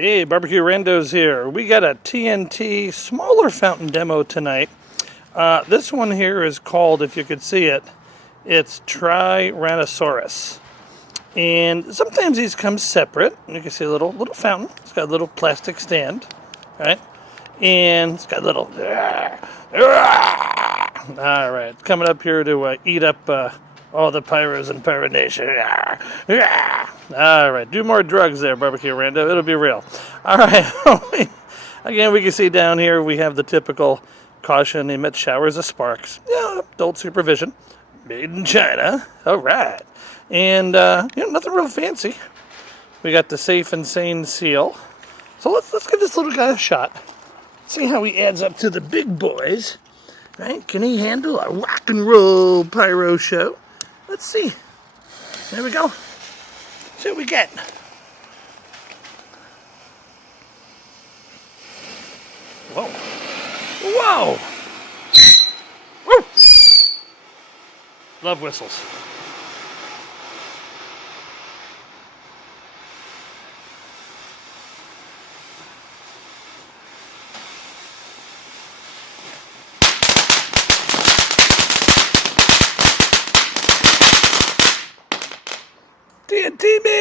Hey, BBQ Rando's here. We got a TNT smaller fountain demo tonight. This one here is called, if you could see it, it's Tyrannosaurus. And sometimes these come separate. You can see a little fountain. It's got a little plastic stand, right? And it's got a little... All right, coming up here to eat up all the Pyros in Pyro Nation. All right, do more drugs there, BBQ Rando. It'll be real. All right. Again, we can see down here we have the typical caution, emit showers of sparks. Yeah, adult supervision. Made in China. All right. And, nothing real fancy. We got the safe and sane seal. So let's give this little guy a shot. See how he adds up to the big boys. Right? Can he handle a rock and roll pyro show? Let's see. There we go. See what we get. Whoa. Whoa! Woo! Love whistles. TNT, baby!